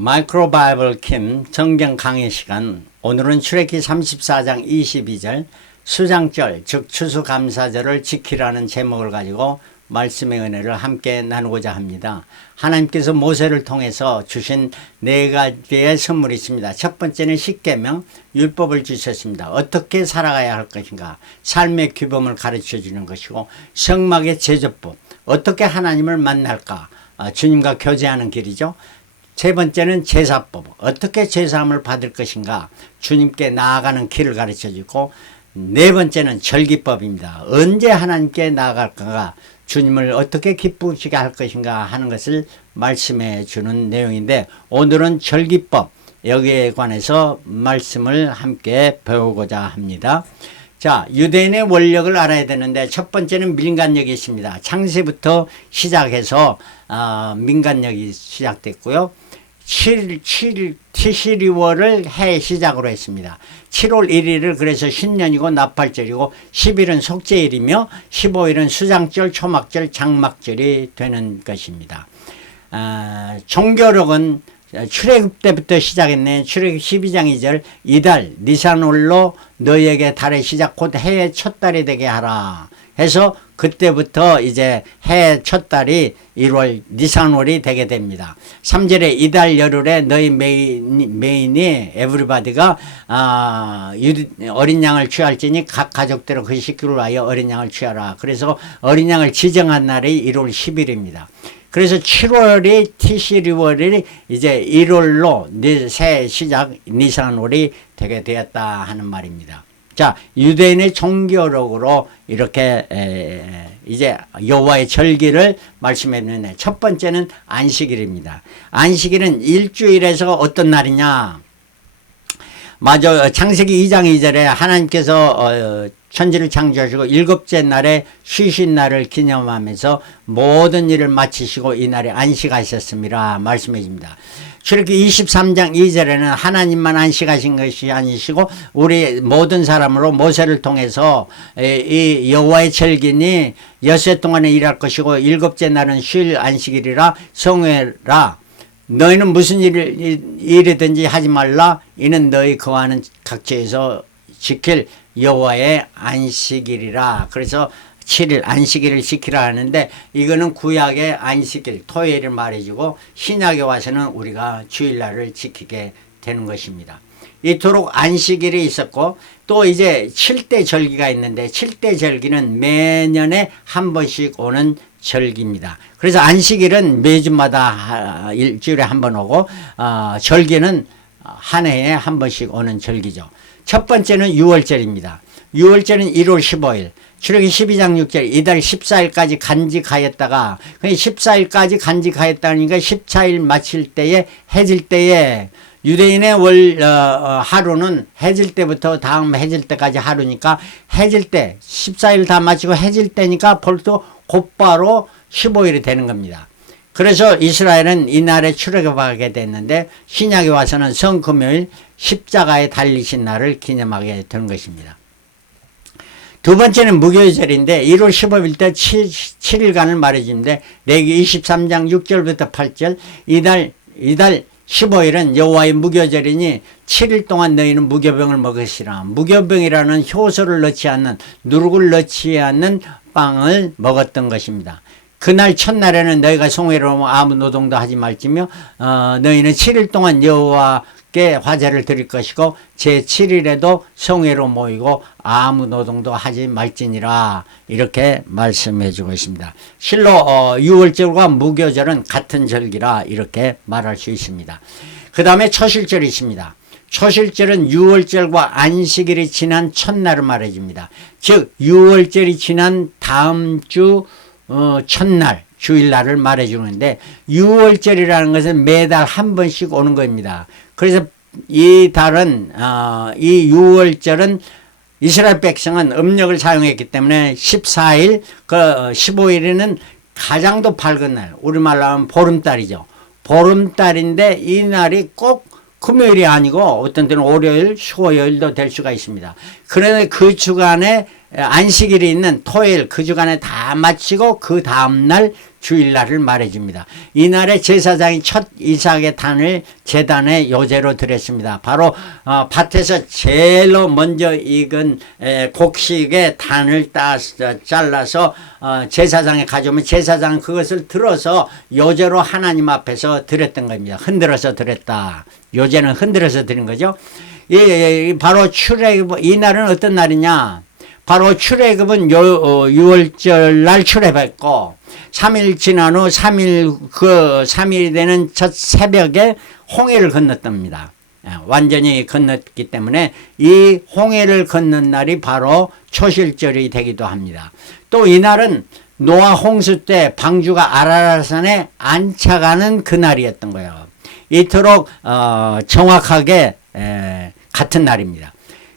마이크로 바이블 킴 성경 강의 시간. 오늘은 출애굽기 34장 22절 수장절 즉 추수감사절을 지키라는 제목을 가지고 말씀의 은혜를 함께 나누고자 합니다. 하나님께서 모세를 통해서 주신 네 가지의 선물이 있습니다. 첫 번째는 십계명 율법을 주셨습니다. 어떻게 살아가야 할 것인가, 삶의 규범을 가르쳐 주는 것이고, 성막의 제조법, 어떻게 하나님을 만날까, 주님과 교제하는 길이죠. 세 번째는 제사법, 어떻게 제사함을 받을 것인가, 주님께 나아가는 길을 가르쳐 주고, 네 번째는 절기법입니다. 언제 하나님께 나아갈까, 주님을 어떻게 기쁘시게 할 것인가 하는 것을 말씀해 주는 내용인데, 오늘은 절기법, 여기에 관해서 말씀을 함께 배우고자 합니다. 자, 유대인의 원력을 알아야 되는데, 첫 번째는 민간력이 있습니다. 창세부터 시작해서 민간력이 시작됐고요. 티시리월을 해 시작으로 했습니다. 7월 1일을 그래서 신년이고 나팔절이고, 10일은 속죄일이며 15일은 수장절, 초막절, 장막절이 되는 것입니다. 종교력은 출애굽 때부터 시작했네. 출애굽 12장 2절 이달 니산월로 너희에게 달의 시작 곧 해의 첫 달이 되게 하라 해서, 그때부터 이제 해의 첫 달이 1월 니산월이 되게 됩니다. 3절에 이달 열흘에 너희 메인이 에브리바디가 어린 양을 취할지니 각 가족대로 그 식구를 위하여 어린 양을 취하라. 그래서 어린 양을 지정한 날이 1월 10일입니다. 그래서 7월이 티시리월이 이제 1월로 새 시작 니산월이 되게 되었다 하는 말입니다. 자, 유대인의 종교력으로 이렇게 이제 여호와의 절기를 말씀해 주는데, 첫 번째는 안식일입니다. 안식일은 일주일에서 어떤 날이냐? 맞아, 창세기 2장 2절에 하나님께서 천지를 창조하시고 일곱째 날에 쉬신 날을 기념하면서 모든 일을 마치시고 이 날에 안식하셨습니다 말씀해 줍니다. 출애굽기 23장 2절에는 하나님만 안식하신 것이 아니시고 우리 모든 사람으로 모세를 통해서 이 여호와의 절기니 엿새 동안에 일할 것이고 일곱째 날은 쉴 안식일이라 성회라. 너희는 무슨 일이든지 하지 말라. 이는 너희 거하는 각지에서 지킬 여호와의 안식일이라. 그래서 7일 안식일을 지키라 하는데, 이거는 구약의 안식일 토요일을 말해주고, 신약에 와서는 우리가 주일날을 지키게 되는 것입니다. 이토록 안식일이 있었고, 또 이제 7대 절기가 있는데, 7대 절기는 매년에 한 번씩 오는 절기입니다. 그래서 안식일은 매주마다 일주일에 한 번 오고, 절기는 한 해에 한 번씩 오는 절기죠. 첫 번째는 6월절입니다. 6월절은 1월 15일. 출애굽기 12장 6절 이달 14일까지 간직하였다가, 14일까지 간직하였다니까 14일 마칠 때에 해질 때에, 유대인의 하루는 해질 때부터 다음 해질 때까지 하루니까, 해질 때 14일 다 마치고 해질 때니까 벌써 곧바로 15일이 되는 겁니다. 그래서 이스라엘은 이날에 출애굽하게 됐는데, 신약에 와서는 성금요일 십자가에 달리신 날을 기념하게 되는 것입니다. 두 번째는 무교절인데, 1월 15일 때 7일간을 말해주는데, 레위기 23장 6절부터 8절 이달 15일은 여호와의 무교절이니 7일 동안 너희는 무교병을 먹으시라. 무교병이라는 효소를 넣지 않는, 누룩을 넣지 않는 빵을 먹었던 것입니다. 그날 첫날에는 너희가 송회로 아무 노동도 하지 말지며 너희는 7일 동안 여호와께 화제를 드릴 것이고 제7일에도 송회로 모이고 아무 노동도 하지 말지니라. 이렇게 말씀해 주고 있습니다. 실로 6월절과 무교절은 같은 절기라 이렇게 말할 수 있습니다. 그 다음에 초실절이 있습니다. 초실절은 6월절과 안식일이 지난 첫날을 말해줍니다. 즉 6월절이 지난 다음 주 첫날 주일날을 말해주는데, 6월절이라는 것은 매달 한 번씩 오는 겁니다. 그래서 이 달은 이 6월절은 이스라엘 백성은 음력을 사용했기 때문에 14일, 15일에는 가장도 밝은 날, 우리말로 하면 보름달이죠. 보름달인데 이 날이 꼭 금요일이 아니고 어떤 때는 월요일, 수요일도 될 수가 있습니다. 그런데 그 주간에 안식일이 있는 토요일 그 주간에 다 마치고 그 다음날 주일날을 말해줍니다. 이날에 제사장이 첫 이삭의 단을 제단에 요제로 드렸습니다. 바로 밭에서 제일로 먼저 익은 곡식의 단을 잘라서 제사장에 가져오면 제사장은 그것을 들어서 요제로 하나님 앞에서 드렸던 겁니다. 흔들어서 드렸다. 요제는 흔들어서 드린 거죠. 바로 출애굽, 이날은 어떤 날이냐? 바로 출애굽은 6월절 날 출애굽했고 3일 지난 후 3일이 되는 첫 새벽에 홍해를 건넜답니다. 완전히 건넜기 때문에 이 홍해를 건넌 날이 바로 초실절이 되기도 합니다. 또 이날은 노아 홍수 때 방주가 아라라산에 안착하는 그날이었던 거예요. 이토록 정확하게 같은 날입니다.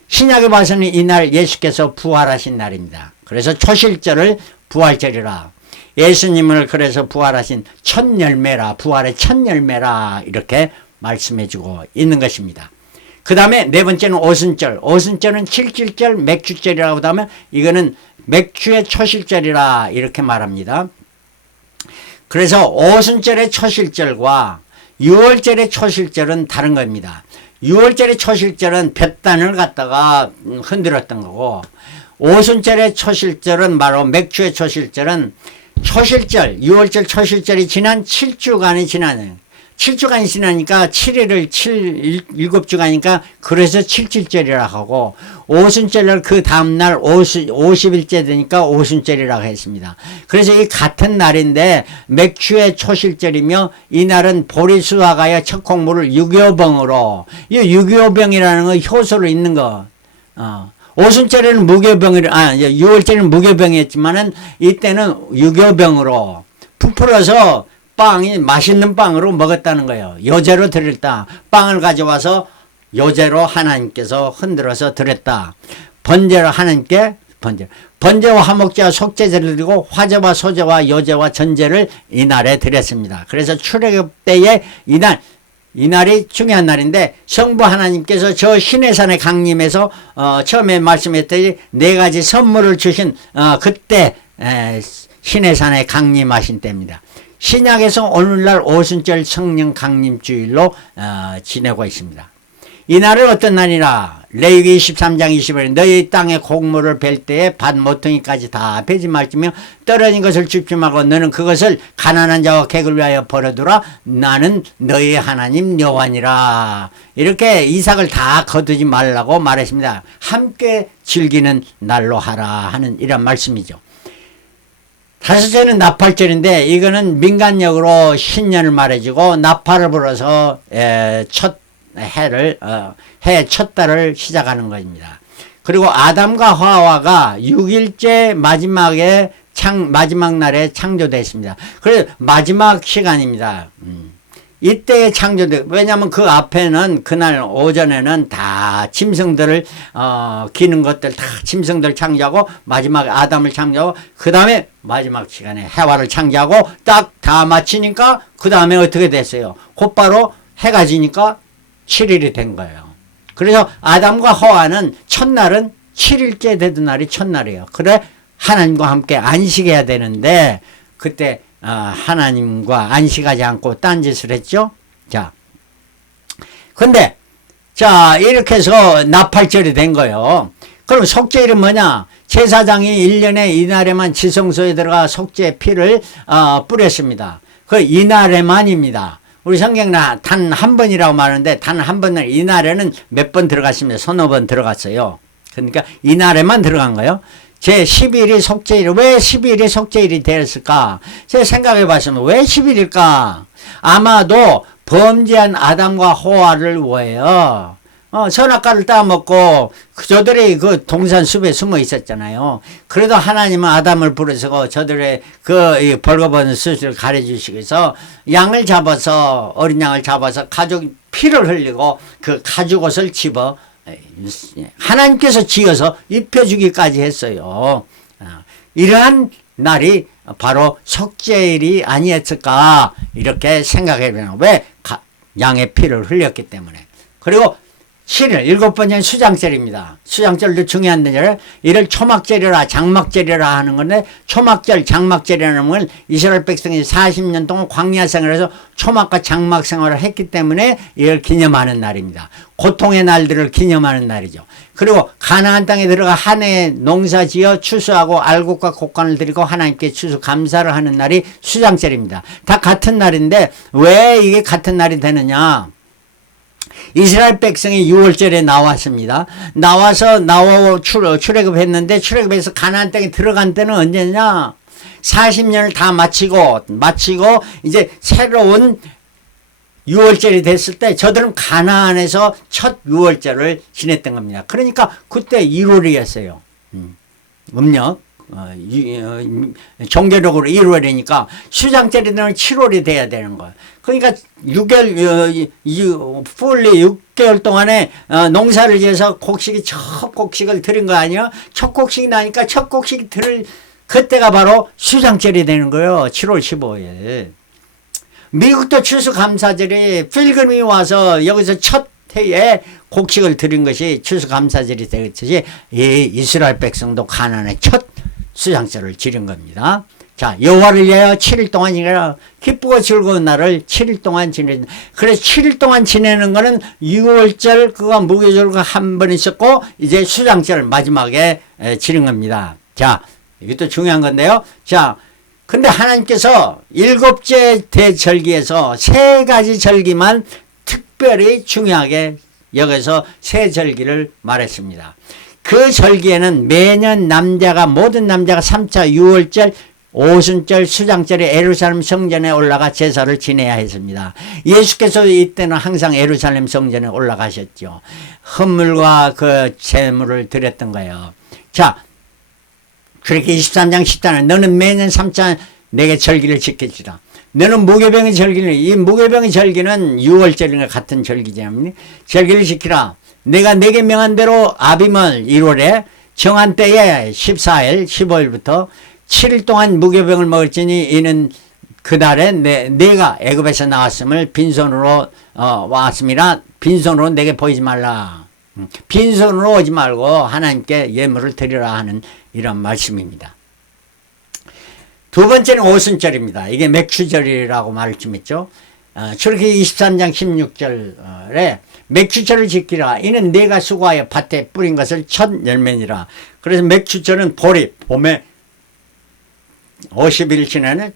신약에 봐서는 이날 예수께서 부활하신 날입니다. 그래서 초실절을 부활절이라, 예수님을 그래서 부활하신 첫 열매라, 부활의 첫 열매라 이렇게 말씀해주고 있는 것입니다. 그 다음에 네 번째는 오순절. 오순절은 칠칠절, 맥주절이라고 하면 이거는 맥주의 초실절이라 이렇게 말합니다. 그래서 오순절의 초실절과 6월절의 초실절은 다른 겁니다. 6월절의 초실절은 볕단을 갖다가 흔들었던 거고, 오순절의 초실절은 바로 맥주의 초실절은 초실절, 6월절 초실절이 지난 7주간이 지나는, 7주간이 지나니까 7일을 7주간이니까 그래서 칠칠절이라고 하고, 오순절을 그 다음날 50일째 되니까 오순절이라고 했습니다. 그래서 이 같은 날인데 맥주의 초실절이며, 이날은 보리수확하여 첫 곡물을 유교병으로, 이 유교병이라는 건 효소로 있는 거, 오순절에는 무교병을, 6월절에는 무교병이었지만은 이때는 유교병으로 부풀어서 빵이 맛있는 빵으로 먹었다는 거예요. 요제로 드렸다. 빵을 가져와서 요제로 하나님께서 흔들어서 드렸다. 번제로 하나님께 번제와 화목제와 속죄제를 드리고 화제와 소제와 요제와 전제를 이날에 드렸습니다. 그래서 출애굽 때에 이날이 중요한 날인데, 성부 하나님께서 저 시내산의 강림에서 처음에 말씀했더니 네 가지 선물을 주신 그때 시내산에 강림하신 때입니다. 신약에서 오늘날 오순절 성령 강림주일로 지내고 있습니다. 이날은 어떤 날이라? 레위기 23장 20절 너희 땅의 곡물을 벨 때에 밭 모퉁이까지 다 베지 말지며 떨어진 것을 줍지 말고 너는 그것을 가난한 자와 객을 위하여 버려두라. 나는 너희 하나님 여호와니라. 이렇게 이삭을 다 거두지 말라고 말했습니다. 함께 즐기는 날로 하라 하는 이런 말씀이죠. 다섯째는 나팔절인데, 이거는 민간력으로 신년을 말해주고 나팔을 불어서 첫 해 첫 달을 시작하는 것입니다. 그리고 아담과 하와가 6일째 마지막 날에 창조됐습니다. 그래서 마지막 시간입니다. 이때에 창조돼. 왜냐하면 그 앞에는 그날 오전에는 다 짐승들을 기는 것들 다 짐승들 창조하고, 마지막 아담을 창조하고, 그 다음에 마지막 시간에 해와를 창조하고 딱 다 마치니까 그 다음에 어떻게 됐어요? 곧바로 해가 지니까 7일이 된 거예요. 그래서 아담과 하와는 첫날은 7일째 되던 날이 첫날이에요. 그래 하나님과 함께 안식해야 되는데 그때 하나님과 안식하지 않고 딴짓을 했죠. 근데 이렇게 해서 나팔절이 된 거예요. 그럼 속죄일은 뭐냐? 제사장이 1년에 이날에만 지성소에 들어가 속죄 피를 뿌렸습니다. 그 이날에만입니다. 우리 성경은 단 한 번이라고 말하는데 단 한 번은 이날에는 몇 번 들어갔습니다. 서너 번 들어갔어요. 그러니까 이날에만 들어간 거예요. 제 10일이 속죄일. 왜 10일이 속죄일이 되었을까? 제가 생각해 봤으면 왜 10일일까? 아마도 범죄한 아담과 하와를 위하여 선악과를 따먹고 저들이 그 동산 숲에 숨어 있었잖아요. 그래도 하나님은 아담을 부르시고 저들의 그 벌거벗은 수술을 가려주시기 위해서 양을 잡아서, 어린 양을 잡아서 가죽 피를 흘리고 그 가죽옷을 집어 하나님께서 지어서 입혀주기까지 했어요. 이러한 날이 바로 속죄일이 아니었을까 이렇게 생각해 보면, 왜 양의 피를 흘렸기 때문에. 그리고 7일, 7번째는 수장절입니다. 수장절도 중요한 데를 이를 초막절이라 장막절이라 하는 건데, 초막절, 장막절이라는 건 이스라엘 백성이 40년 동안 광야 생활에서 초막과 장막 생활을 했기 때문에 이걸 기념하는 날입니다. 고통의 날들을 기념하는 날이죠. 그리고 가나안 땅에 들어가 한 해 농사 지어 추수하고 알곡과 곡간을 드리고 하나님께 추수 감사를 하는 날이 수장절입니다. 다 같은 날인데 왜 이게 같은 날이 되느냐? 이스라엘 백성이 6월절에 나왔습니다. 나와서 출애굽했는데 출애굽해서 가나안 땅에 들어간 때는 언제냐? 40년을 다 마치고 이제 새로운 6월절이 됐을 때 저들은 가나안에서 첫 6월절을 지냈던 겁니다. 그러니까 그때 1월이었어요. 음력 종교적으로 1월이니까 수장절이면 7월이 돼야 되는 거예요. 그러니까 6개월 동안에 농사를 지어서 첫 곡식을 들은 거 아니야? 첫 곡식이 나니까 첫 곡식이 들을 그때가 바로 수장절이 되는 거예요. 7월 15일. 미국도 추수감사절이 필그림이 와서 여기서 첫 해에 곡식을 들은 것이 추수감사절이 되겠듯이 이 이스라엘 백성도 가나안의 첫 수장절을 지른 겁니다. 자, 여호와를 위하여 7일 동안 지내라. 기쁘고 즐거운 날을 7일 동안 지내는. 그래서 7일 동안 지내는 거는 6월절 그거 무교절과 한 번 있었고 이제 수장절 마지막에 지른 겁니다. 자, 이것도 중요한 건데요. 자, 근데 하나님께서 7째 대절기에서 3가지 절기만 특별히 중요하게 여기서 세 절기를 말했습니다. 그 절기에는 매년 모든 남자가 3차 6월절, 오순절, 수장절에 예루살렘 성전에 올라가 제사를 지내야 했습니다. 예수께서 이때는 항상 예루살렘 성전에 올라가셨죠. 헌물과 그 제물을 드렸던 거예요. 자, 그렇게 23장 10단은 너는 매년 3차 내게 절기를 지킬지라. 너는 무교병의 절기를, 이 무교병의 절기는 6월절과 같은 절기잖아요. 절기를 지키라. 내가 내게 명한 대로 아비멀 1월에 정한 때에 14일, 15일부터 7일 동안 무교병을 먹을지니 이는 그 달에 내가 애굽에서 나왔음을 빈손으로 왔음이라. 빈손으로 내게 보이지 말라. 빈손으로 오지 말고 하나님께 예물을 드리라 하는 이런 말씀입니다. 두 번째는 오순절입니다. 이게 맥추절이라고 말을 좀 했죠. 출애굽기 23장 16절에 맥추절을 지키라. 이는 내가 수고하여 밭에 뿌린 것을 첫 열매니라. 그래서 맥추절은 봄에 50일 지나는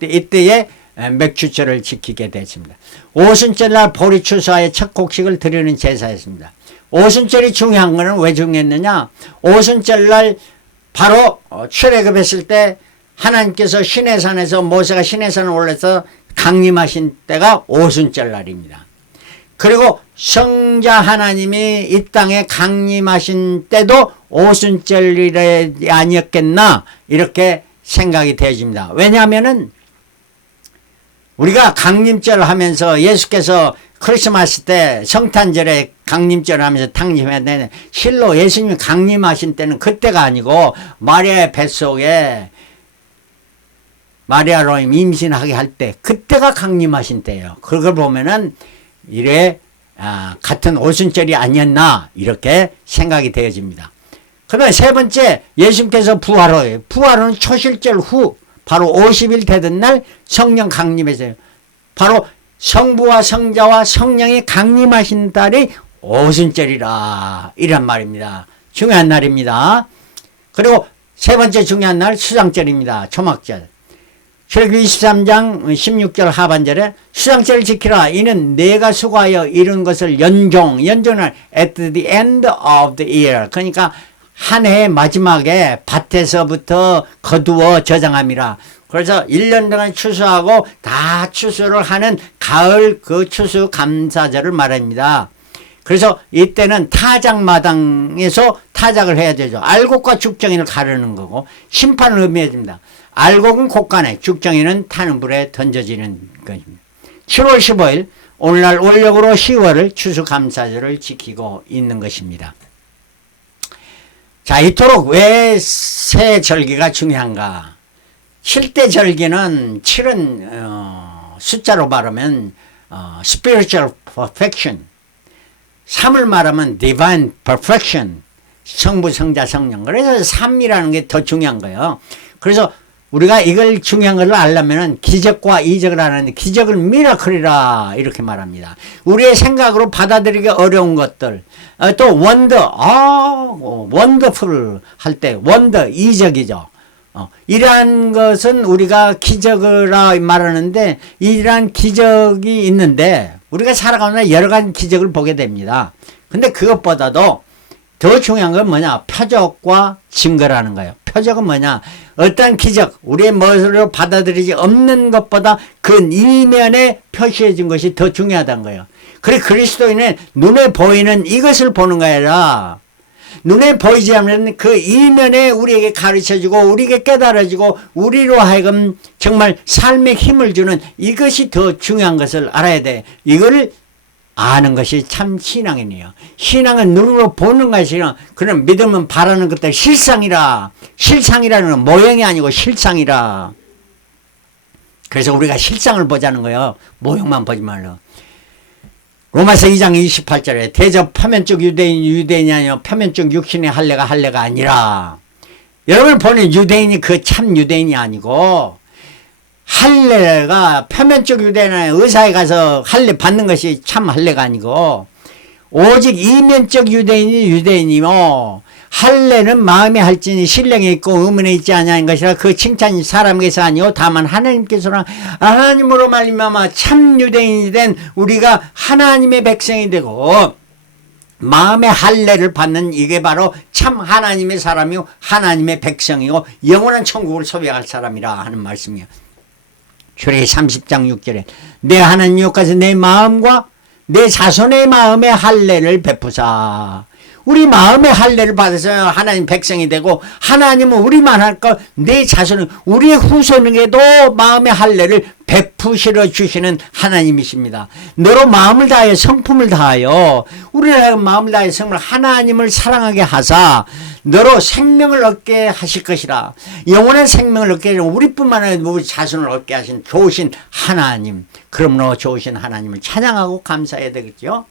이때에 맥추절을 지키게 됐습니다. 오순절날 보리 추수하여 첫 곡식을 드리는 제사였습니다. 오순절이 중요한 것은 왜 중요했느냐? 오순절날 바로 출애굽했을 때 하나님께서 시내산에서 모세가 시내산에 올라서 강림하신 때가 오순절날입니다. 그리고 성자 하나님이 이 땅에 강림하신 때도 오순절이 아니었겠나 이렇게 생각이 되어집니다. 왜냐하면은 우리가 강림절 하면서 예수께서 크리스마스 때 성탄절에 강림절 하면서 탕림해야 되는데 실로 예수님이 강림하신 때는 그때가 아니고 마리아의 뱃속에 마리아로 임신하게 할 때 그때가 강림하신 때예요. 그걸 보면은 이래 같은 오순절이 아니었나 이렇게 생각이 되어집니다. 그다음에 세 번째 예수님께서 부활은 초실절 후 바로 50일 되던 날 성령 강림해서요. 바로 성부와 성자와 성령이 강림하신 달이 오순절이라 이란 말입니다. 중요한 날입니다. 그리고 세 번째 중요한 날 수장절입니다. 초막절. 출애굽기 23장 16절 하반절에 수장절을 지키라. 이는 내가 수고하여 이룬 것을 연종은 at the end of the year. 그러니까 한 해의 마지막에 밭에서부터 거두어 저장함이라. 그래서 1년 동안 추수하고 다 추수를 하는 가을 그 추수 감사절을 말합니다. 그래서 이때는 타작마당에서 타작을 해야 되죠. 알곡과 죽정이를 가르는 거고 심판을 의미해줍니다. 알곡은 곡간에, 죽정이는 타는 불에 던져지는 것입니다. 7월 15일 오늘날 원력으로 10월을 추수감사절을 지키고 있는 것입니다. 자, 이토록 왜 새 절기가 중요한가? 7대 절기는 7은 숫자로 말하면 spiritual perfection, 3을 말하면 divine perfection, 성부, 성자, 성령. 그래서 3이라는 게 더 중요한 거예요. 그래서 우리가 이걸 중요한 걸 알려면은 기적과 이적을 하는데 기적을 미라클이라 이렇게 말합니다. 우리의 생각으로 받아들이기 어려운 것들, 또 원더, 원더풀 할 때 원더, 이적이죠. 이러한 것은 우리가 기적을 말하는데 이러한 기적이 있는데 우리가 살아가면서 여러 가지 기적을 보게 됩니다. 근데 그것보다도 더 중요한 건 뭐냐? 표적과 증거라는 거예요. 표적은 뭐냐? 어떤 기적, 우리의 머리로 받아들이지 없는 것보다 그 이면에 표시해 준 것이 더 중요하다는 거예요. 그래 그리스도인은 눈에 보이는 이것을 보는 거 아니라 눈에 보이지 않는 그 이면에 우리에게 가르쳐주고 우리에게 깨달아지고 우리로 하여금 정말 삶에 힘을 주는 이것이 더 중요한 것을 알아야 돼. 이걸 아는 것이 참 신앙이네요. 신앙은 눈으로 보는 것이 아니라 그런 믿음은 바라는 것들 실상이라. 실상이라는 건 모형이 아니고 실상이라. 그래서 우리가 실상을 보자는 거예요. 모형만 보지 말고. 로마서 2장 28절에 대저 표면적 유대인이 아니라 표면적 육신의 할례가 아니라 여러분 보는 유대인이 그 참 유대인이 아니고 할례가 표면적 유대인은 의사에 가서 할례 받는 것이 참 할례가 아니고 오직 이면적 유대인이 유대인이며 할례는 마음에 할지니 신령에 있고 의문에 있지 아니하는 것이라 그 칭찬이 사람에게서 아니요 다만 하나님께서나 하나님으로 말미암아 참 유대인이 된 우리가 하나님의 백성이 되고 마음의 할례를 받는 이게 바로 참 하나님의 사람이고 하나님의 백성이고 영원한 천국을 소유할 사람이라 하는 말씀이에요. 출애굽기 30장 6절에 내 하나님 여호와께서 내 마음과 내 자손의 마음의 할례를 베푸사. 우리 마음의 할례를 받아서 하나님 백성이 되고 하나님은 우리만 할 것 내 자손은 우리의 후손에게도 마음의 할례를 베푸시러 주시는 하나님이십니다. 너로 마음을 다하여 성품을 다하여 우리의 마음을 다하여 성품을 하나님을 사랑하게 하사 너로 생명을 얻게 하실 것이라. 영원한 생명을 얻게 하시는 우리뿐만 아니라 우리 자손을 얻게 하신 좋으신 하나님, 그러므로 좋으신 하나님을 찬양하고 감사해야 되겠죠.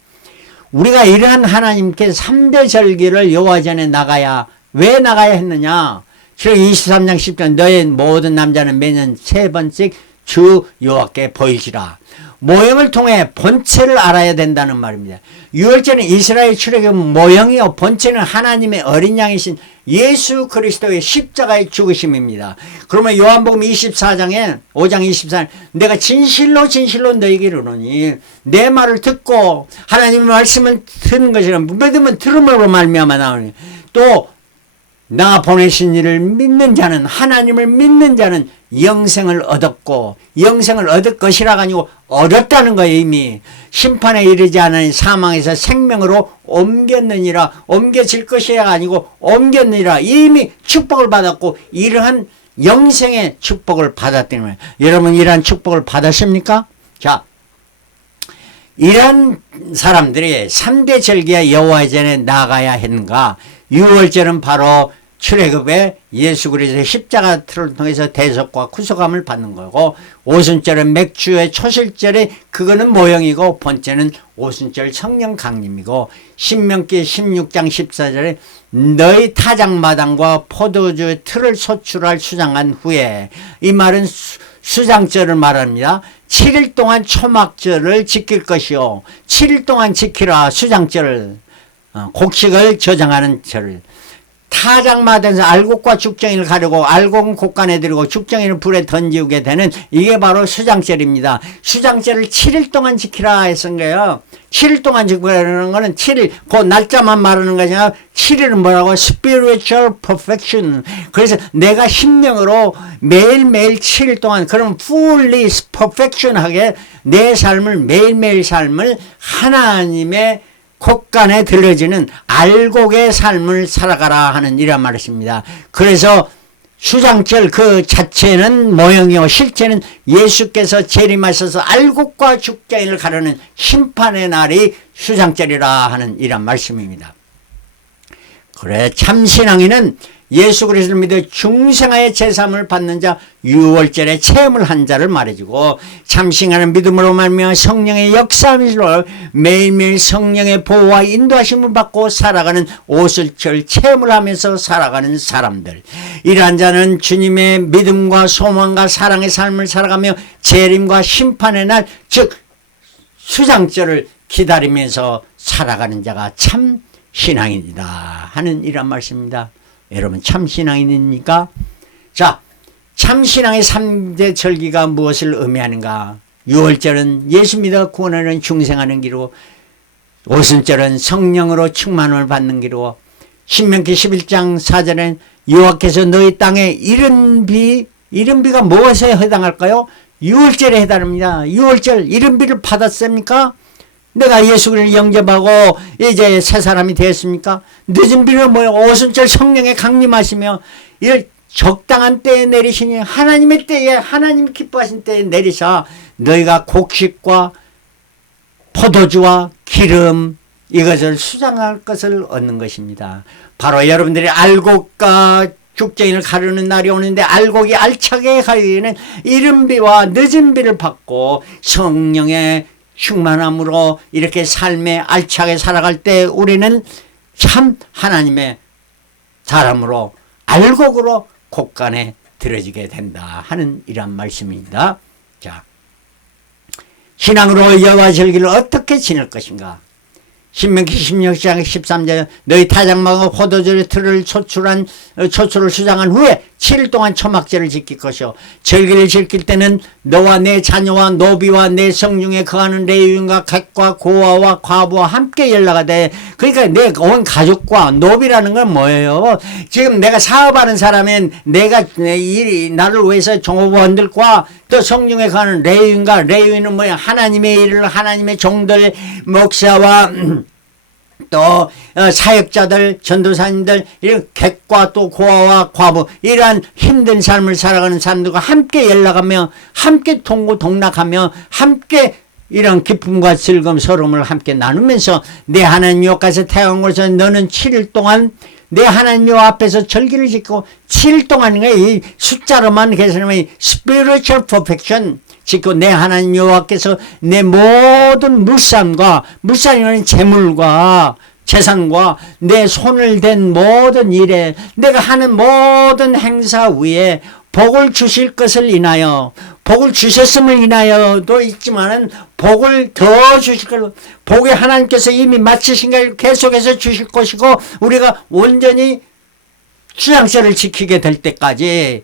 우리가 이러한 하나님께 3대 절기를 여호와 전에 나가야 왜 나가야 했느냐? 출애굽기 23장 10절 너의 모든 남자는 매년 3번씩 주 여호와께 보이시라. 모형을 통해 본체를 알아야 된다는 말입니다. 유월절은 이스라엘 출애굽 모형이요 본체는 하나님의 어린 양이신 예수 그리스도의 십자가의 죽으심입니다. 그러면 요한복음 24장에 5장 24절 내가 진실로 진실로 너에게 이르노니 내 말을 듣고 하나님의 말씀을 듣는 것이라 믿으면 들음으로 말미암아 나오니 또 나 보내신 이를 믿는 자는 하나님을 믿는 자는 영생을 얻었고 영생을 얻을 것이라가 아니고 얻었다는 거예요. 이미 심판에 이르지 않으니 사망에서 생명으로 옮겼느니라. 옮겨질 것이라 아니고 옮겼느니라. 이미 축복을 받았고 이러한 영생의 축복을 받았다는 거예요. 여러분 이러한 축복을 받았습니까? 자, 이러한 사람들이 3대 절기에 여호와 전에 나가야 했는가? 6월절은 바로 출애굽에 예수 그리스도의 십자가 틀을 통해서 대속과 구속함을 받는 거고 오순절은 맥주의 초실절에 그거는 모형이고 번째는 오순절 성령 강림이고 신명기 16장 14절에 너희 타작마당과 포도주 틀을 소출할 수장한 후에 이 말은 수장절을 말합니다. 7일 동안 초막절을 지킬 것이요 7일 동안 지키라 수장절을 곡식을 저장하는 절을 타작마당에서 알곡과 죽정이를 가르고 알곡은 곡간에 들이고 죽정이를 불에 던지게 되는 이게 바로 수장절입니다. 수장절을 7일 동안 지키라 했은 거예요. 7일 동안 지키라는 거는 7일 그 날짜만 말하는 것이 아니라 7일은 뭐라고? spiritual perfection. 그래서 내가 심령으로 매일매일 7일 동안 그럼 fully perfection하게 내 삶을 매일매일 삶을 하나님의 곡간에 들려지는 알곡의 삶을 살아가라 하는 이런 말이십니다. 그래서 수장절 그 자체는 모형이요 실제는 예수께서 재림하셔서 알곡과 죽정이를 가르는 심판의 날이 수장절이라 하는 이런 말씀입니다. 그래 참신앙인은 예수 그리스도를 믿어 중생하의 제사함을 받는 자 유월절에 체험을 한 자를 말해주고 참신하는 믿음으로 말미암아 성령의 역사함으로 매일매일 성령의 보호와 인도하심을 받고 살아가는 오순절 체험을 하면서 살아가는 사람들, 이러한 자는 주님의 믿음과 소망과 사랑의 삶을 살아가며 재림과 심판의 날, 즉 수장절을 기다리면서 살아가는 자가 참 신앙인이다 하는 이런 말씀입니다. 여러분 참 신앙인입니까? 자, 참 신앙의 3대 절기가 무엇을 의미하는가? 유월절은 예수 믿어 구원하는 중생하는 기로, 오순절은 성령으로 충만을 받는 기로, 신명기 11장 4절엔 여호와께서 너희 땅에 이른 비가 무엇에 해당할까요? 유월절에 해당합니다. 유월절 이른 비를 받았습니까? 내가 예수를 영접하고 이제 새 사람이 되었습니까? 늦은 비는 뭐예요? 오순절 성령에 강림하시며 이를 적당한 때에 내리시니 하나님의 때에, 하나님 기뻐하신 때에 내리사 너희가 곡식과 포도주와 기름 이것을 수장할 것을 얻는 것입니다. 바로 여러분들이 알곡과 죽정인을 가르는 날이 오는데 알곡이 알차게 가리는 이른 비와 늦은 비를 받고 성령의 충만함으로 이렇게 삶에 알차게 살아갈 때 우리는 참 하나님의 사람으로 알곡으로 곳간에 들어지게 된다 하는 이런 말씀입니다. 자, 신앙으로 여호와 절기를 어떻게 지낼 것인가? 신명기 16장 13절 너희 타작마고 포도주의 틀을 초초를 수장한 후에 7일 동안 초막절을 지킬 것이요 절기를 지킬 때는 너와 내 자녀와 노비와 내 성중에 거하는 레위인과 객과 고아와 과부와 함께 연락하되, 그러니까 내 온 가족과 노비라는 건 뭐예요? 지금 내가 사업하는 사람은 내가 나를 위해서 종업원들과 또 성중에 거하는 레위인과, 레위인은 뭐야? 하나님의 일을, 하나님의 종들, 목사와 또 사역자들, 전도사님들, 이런 객과 또 고아와 과부, 이러한 힘든 삶을 살아가는 사람들과 함께 연락하며 함께 동고동락하며 함께 이런 기쁨과 즐거움, 서러움을 함께 나누면서 내 하나님 여호와께서 태어난 곳에서 너는 7일 동안 내 하나님 여호와 앞에서 절기를 지키고 7일 동안인가 이 숫자로만 계산하면 spiritual perfection 지키고 내 하나님 여호와께서 내 모든 물산이라는 재물과 재산과 내 손을 댄 모든 일에 내가 하는 모든 행사 위에 복을 주실 것을 인하여, 복을 주셨음을 인하여도 있지만은 복을 더 주실 걸, 복이 하나님께서 이미 마치신 걸 계속해서 주실 것이고 우리가 온전히 수양절을 지키게 될 때까지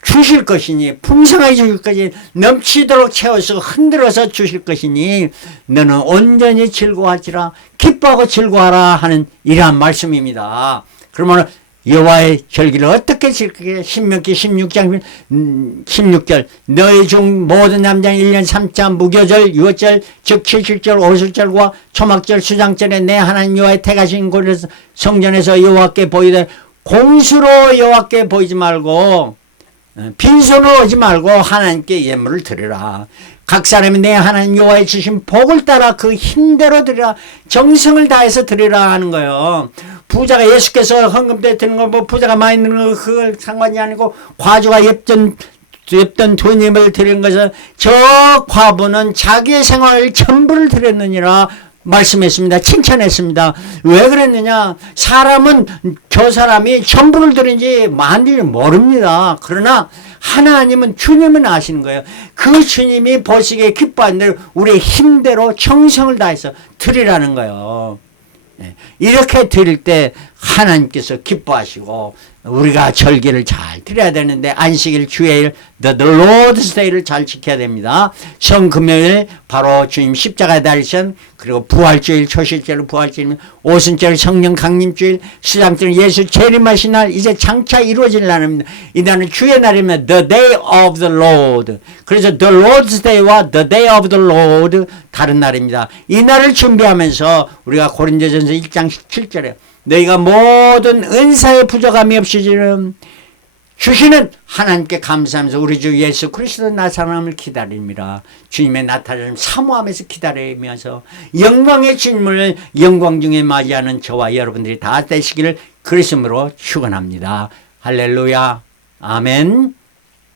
주실 것이니, 풍성하게 주실 것이니, 넘치도록 채워서 흔들어서 주실 것이니 너는 온전히 즐거워하지라, 기뻐하고 즐거워하라 하는 이러한 말씀입니다. 그러면 여호와의 절기를 어떻게 지키게? 신명기 16장 16절 너희 중 모든 남자는 1년 3차 무교절, 유월절, 즉 7.7절, 오순절과 초막절, 수장절에 내 하나님 여호와의 택하신 곳에서 성전에서 여호와께 보이되 공수로 여호와께 보이지 말고 빈손으로 오지 말고 하나님께 예물을 드리라. 각 사람이 내 하나님 여호와의 주신 복을 따라 그 힘대로 드리라. 정성을 다해서 드리라 하는 거예요. 부자가 예수께서 헌금 때 드는 거 뭐 부자가 많이 드는 거 그걸 상관이 아니고 과주가 옅던 돈임을 드리는 것은 저 과부는 자기의 생활 전부를 드렸느니라 말씀했습니다. 칭찬했습니다. 왜 그랬느냐? 사람은 저 사람이 전부를 드린지 만일지 모릅니다. 그러나 하나님은, 주님은 아시는 거예요. 그 주님이 보시기에 기뻐하는 대로 우리의 힘대로 정성을 다해서 드리라는 거예요. 이렇게 드릴 때 하나님께서 기뻐하시고 우리가 절기를 잘 드려야 되는데 안식일, 주일, the Lord's Day를 잘 지켜야 됩니다. 성금요일 바로 주님 십자가에 달리신, 그리고 부활주일, 초실절 부활주일, 오순절 성령 강림주일, 수장절 예수 재림하신 날, 이제 장차 이루어질 날입니다. 이 날은 주의 날이면 the day of the Lord. 그래서 the Lord's Day와 the day of the Lord 다른 날입니다. 이 날을 준비하면서 우리가 고린도전서 1장 17절에 너희가 모든 은사의 부족함이 없이지는 주시는 하나님께 감사하면서 우리 주 예수 그리스도 나타남을 기다립니다. 주님의 나타남을 사모하면서 기다리면서 영광의 주님을 영광 중에 맞이하는 저와 여러분들이 다 되시기를 그리심으로 축원합니다. 할렐루야. 아멘.